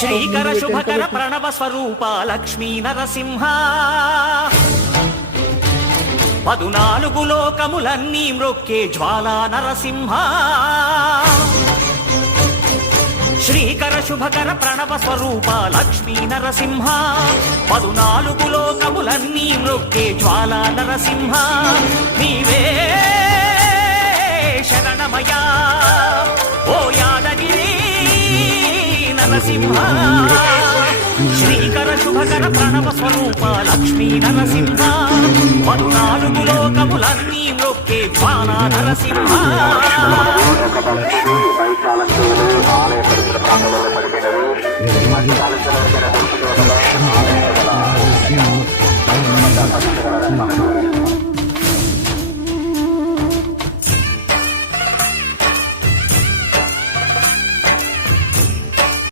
శ్రీకర శుభకర ప్రణవ స్వరూప లక్ష్మీ నరసింహ 14 లోకములన్నీ మ్రొక్కే జ్వాలా నరసింహ శ్రీకర శుభకర ప్రణవ స్వరూప లక్ష్మీ నరసింహ 14 లోకములన్నీ మ్రొక్కే జ్వాలా నరసింహ నీవే శరణమయా ఓ యాదగిరి నరసింహ శ్రీకర శుభకర ప్రణవ స్వరూప లక్ష్మీ నరసింహ 14 లోకములన్నీ మ్రొక్కే జ్వాలా నరసింహ ఆలయ